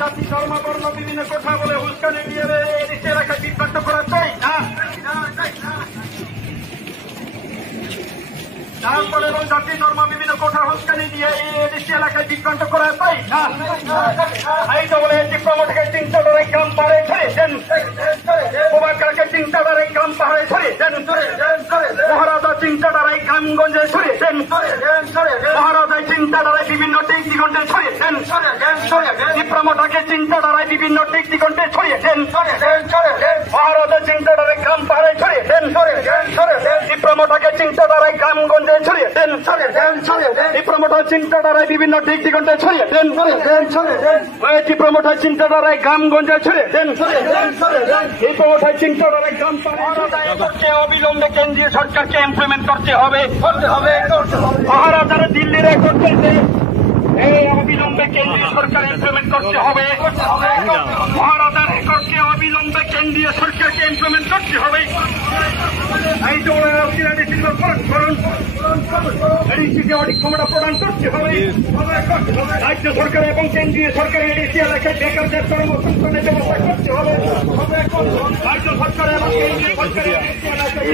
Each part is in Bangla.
জাতি ধর্ম বর্ণ বিভিন্ন কথা বলে হুস্কানি দিয়ে দেশে এলাকায় বিভ্রান্ত করা চাই না। তারপরে এবং জাতি ধর্ম বিভিন্ন কথা হুস্কানি দিয়ে দেশে এলাকায় বিভ্রান্ত করা চাই না। এই তো বলে ডিপ্লোমাটিকে চিন্তাধারায় গ্রাম পাহাড়ে ছড়িয়ে দেন, প্রভাকরকে চিন্তাধারায় গ্রাম পাহাড়ে ছড়িয়ে দেন, মহারাজা চিন্তাধারায় গ্রামগঞ্জে ছড়িয়ে দেন, মহারাজায় চিন্তাধারায় বিভিন্ন দিক দিগন্ডে ছড়িয়ে দেন, ডিপ্লোমাটাকে চিন্তাধারায় বিভিন্ন দিক দিগন্ডে ছড়িয়ে দেন, মহারাজা চিন্তাধারায় গ্রাম পাহাড়ে ছড়িয়ে দেন, ডিপ্লোমাটাকে চিন্তাধারায় গ্রামগঞ্জে ছড়িয়ে দেন, ডিপ্লোমাটার চিন্তাধারায় বিভিন্ন দিক দিগন্ডে ছড়িয়ে দেন, ডিপ্লোমাটার চিন্তাধারায় গ্রামগঞ্জে ছড়িয়ে দেন, ডিপ্লোমাটার চিন্তাধারায় গ্রাম পাহাড়ে অবিলম্বে কেন্দ্রীয় সরকারকে ইমপ্লিমেন্ট করতে হবে। মহারাজারা দিল্লির করতেছে, এই অবিলম্বে কেন্দ্রীয় সরকার ইমপ্লিমেন্ট করতে হবে। মহারাজার রেকর্ডকে অবিলম্বে কেন্দ্রীয় সরকারকে ইমপ্লিমেন্ট করতে হবে। এই যে করুন, অধিক ক্ষমতা প্রদান করতে হবে। রাজ্য সরকার এবং কেন্দ্রীয় সরকারের এডিসি এলাকায় বেকারদের কর্মসংস্থানের ব্যবস্থা করতে হবে। রাজ্য সরকার এবং কেন্দ্রীয় সরকারের এডিসি এলাকায়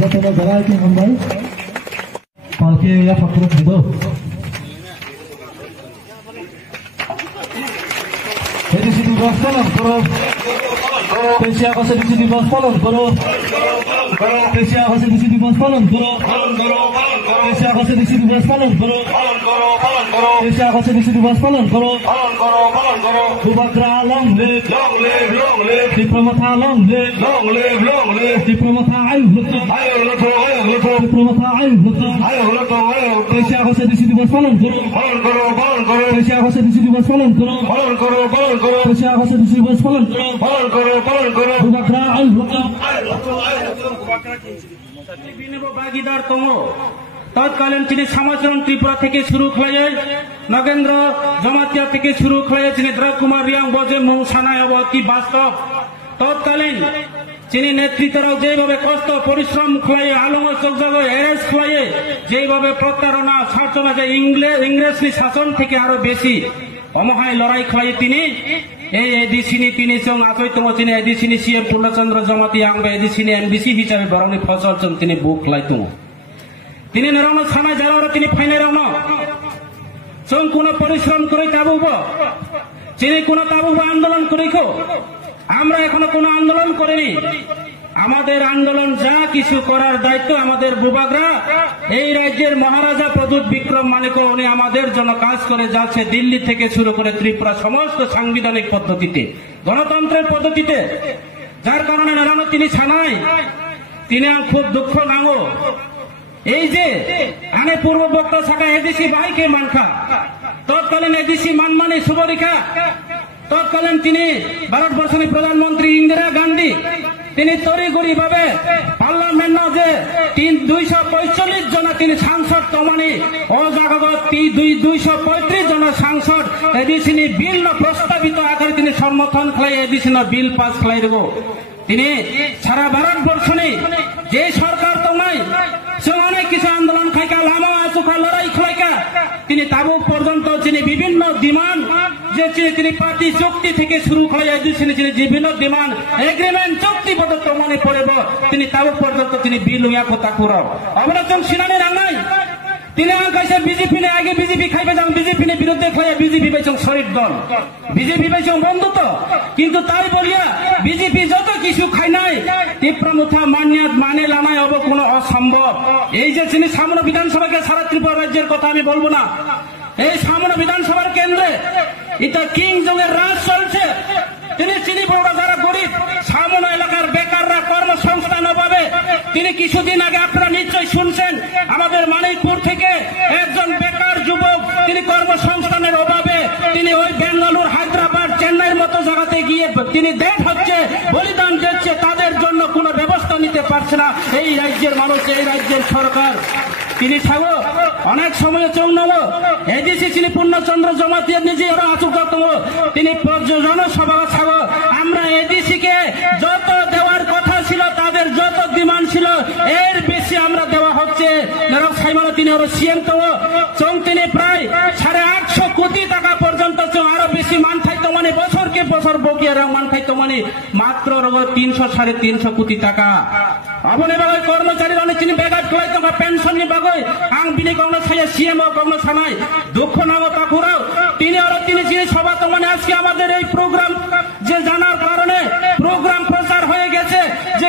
Jatuh berai ke Mumbai, palke ya fakir itu. Jadi sini bos tolong turun. Pesia kau di sini bos tolong turun. Pesia kau di sini bos tolong turun. Pesia kau di sini bos tolong turun. Pesia kau di sini bos tolong turun. Subhadra long live, Diplomata long live, Diplomata ayu betul, Diplomata ayu betul. Pesia kau di sini bos tolong turun. Pesia kau di sini bos tolong turun. Pesia kau di sini bos tolong turun. Subhadra ayu betul. ভাগিদার তম তৎকালীন তিনি সমাজরণ ত্রিপুরা থেকে শুরু হয়ে নগেন্দ্র জমাতিয়া থেকে শুরু হয়ে তিনি দ্রব কুমার রিয়াং বজে মৌসানায় অবতি বাস্তব তৎকালীন তিনি নেতৃত্বরাও যেভাবে কষ্ট পরিশ্রম খুয়াইয়ে আলম চৌজাগে এরেস খুয়াইয়ে যেভাবে প্রতারণা সমাজে ইংরেজি শাসন থেকে আরো বেশি অমহায় লড়াই খুয়াইয়ে তিনি এই এডিসিনি তিনি চং আতই তম তিনি এডিসিনি সিএম পূর্ণচন্দ্র জমাতিয়া আংবে এডিসিনি এমবিসি হিসাবে বরংনি ফসল চং তিনি বুক লাইতুম তিনি নেরানো সানায় যারা তিনি ফাইনে রানো চং কোন পরিশ্রম করে তাবুব তিনি কোন তাবুব আন্দোলন করিখো আমরা এখনো কোনো আন্দোলন করিনি। আমাদের আন্দোলন যা কিছু করার দায়িত্ব আমাদের বুবাগরা, এই রাজ্যের মহারাজা প্রদ্যুৎ বিক্রম মানিক উনি আমাদের জন্য কাজ করে যাচ্ছে, দিল্লি থেকে শুরু করে ত্রিপুরা সমস্ত সাংবিধানিক পদ্ধতিতে, গণতন্ত্রের পদ্ধতিতে। যার কারণে নারায়ণ তিনি ছানাই তিনি খুব দুঃখ নাঙ্গো এই যে আনে পূর্ব বক্তা থাকা এদেশি ভাইকে মানখা তৎকালীন এদেশি মানমানি শুভরেখা তৎকালীন তিনি ভারতবর্ষের প্রধানমন্ত্রী ইন্দিরা গান্ধী তিনি তড়িঘড়ি ভাবে পার্লামেন্ট যে 245 জন তিনি সাংসদ তমানি অজাগত 235 জন সাংসদ এদেশি বিল প্রস্তাবিত আকারে তিনি সমর্থন খাই এদেশি বিল পাস খাই দেব। তিনি সারা ভারতবর্ষ যে সরকার তোমায় সে অনেক কিছু আন্দোলন খাইকা লামা আচুকা লড়াই খাইকা তিনি তাবুক পর্যন্ত তিনি বিভিন্ন ডিমান্ড যে তিনি পার্টি চুক্তি থেকে শুরু করে বিভিন্ন ডিমান্ড এগ্রিমেন্ট চুক্তিবদ্ধ মনে পড়ব তিনি তাবুক পর্যন্ত তিনি বিল উইয়া কথা করব অবরোধন সিনানি রাঙাই তিনি কাছে বিজেপি নে আগে বিজেপি খাইবে যান বিজেপি নে বিরুদ্ধে খাইয়া বিজেপি বেচং শরীর দল বিজেপি বেচং বন্ধুত্ব কিন্তু তাই বলিয়া বিজেপি যত কিছু খাই নাই তীব্রমুথা মান্যাত মানে লানাই হব কোনো অসম্ভব। এই যে তিনি সামনে বিধানসভাকে সারা ত্রিপুরা রাজ্যের কথা আমি বলবো না, এই সামনে বিধানসভার কেন্দ্রে এটা কিং জংয়ের রাজ চলছে। তিনি চিনি বড়রা যারা গরিব সামনে এলাকার বেকাররা কর্মসংস্থান অভাবে তিনি কিছুদিন আগে আপনারা নিশ্চয়ই শুনছেন আমাদের মানিকপুর থেকে একজন বেকার যুবক তিনি কর্মসংস্থানের অভাবে তিনি ওই বেঙ্গালুর হায়দ্রাবাদ চেন্নাইয়ের মতো জায়গাতে গিয়ে তিনি ডেট হচ্ছে বলিদান দিচ্ছে, তাদের জন্য কোনো ব্যবস্থা নিতে পারছে না এই রাজ্যের মানুষ এই রাজ্যের সরকার। তিনি ছাগো অনেক সময় চৌনব এদেশে তিনি পূর্ণচন্দ্র জমাতিয়া নিজে ওরা আচুকাতম তিনি জনসভা ছাগো আমরা এদেশিকে যত দেওয়ার কথা ছিল তাদের যত ডিমান্ড ছিল এর বেশি আমরা দেওয়া হচ্ছে। তিনি ওরা সিএম তো চং তিনি প্রায় 850 কোটি টাকা পর্যন্ত আরো বেশি মান খাইতো মানে বছরকে বছর বকিয়া মান খাইতো মানে মাত্র 300-350 কোটি টাকা আপনি বাগাই কর্মচারী অনেক তিনি বেগার খোলাই টাকা পেনশন নি বাগাই আং বিনি কংগ্রেস ছায়া সিএম কংগ্রেস ছানাই দুঃখ নাগো তাকুরাও তিনি আর তিনি যে সভা তো মানে আজকে আমাদের এই প্রোগ্রাম যে জানার কারণে প্রোগ্রাম প্রচার হয়ে গেছে যে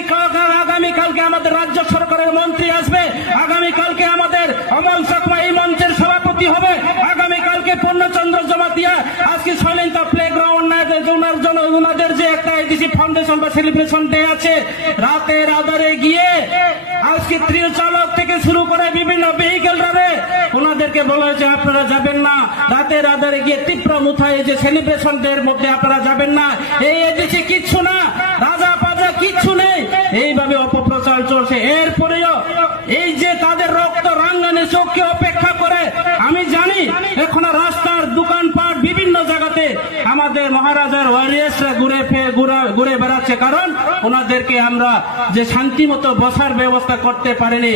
আগামী কালকে আমাদের রাজ্য সরকারের মন্ত্রী আসবে, আগামী কালকে আমাদের অমল চাকমা এই মঞ্চের সভাপতি হবে, আগামী কালকে পূর্ণচন্দ্র জমাতিয়া আজকে সলিন্তা প্লেগ্রাউন্ড ওনার জন্য ওনাদের যে একটা এডিসি ফাউন্ডেশন বা সেলিব্রেশন ডে আছে রাতের আধারে গিয়ে আজকে ত্রিচালক থেকে শুরু করে বিভিন্ন ভেহিকেল রাবে ওনাদেরকে বলা হয়েছে আপনারা যাবেন না, রাতের আধারে গিয়ে তীব্রমুথায় যে সেলিব্রেশন ডে এর মধ্যে আপনারা যাবেন না, এই এডিসি কিচ্ছু না রাজা পাজা কিচ্ছু নেই এইভাবে অপপ্রচার চলছে। এরপরেও এই যে তাদের রক্ত রাঙ্গানে চোখকে অপেক্ষা করে আমি জানি এখন রাস্তার দোকানপাট বিভিন্ন জায়গাতে আমাদের মহারাজার ওয়ারিয়ার্সরা ঘুরে বেড়াচ্ছে, কারণ ওনাদেরকে আমরা যে শান্তি মতো বসার ব্যবস্থা করতে পারিনি।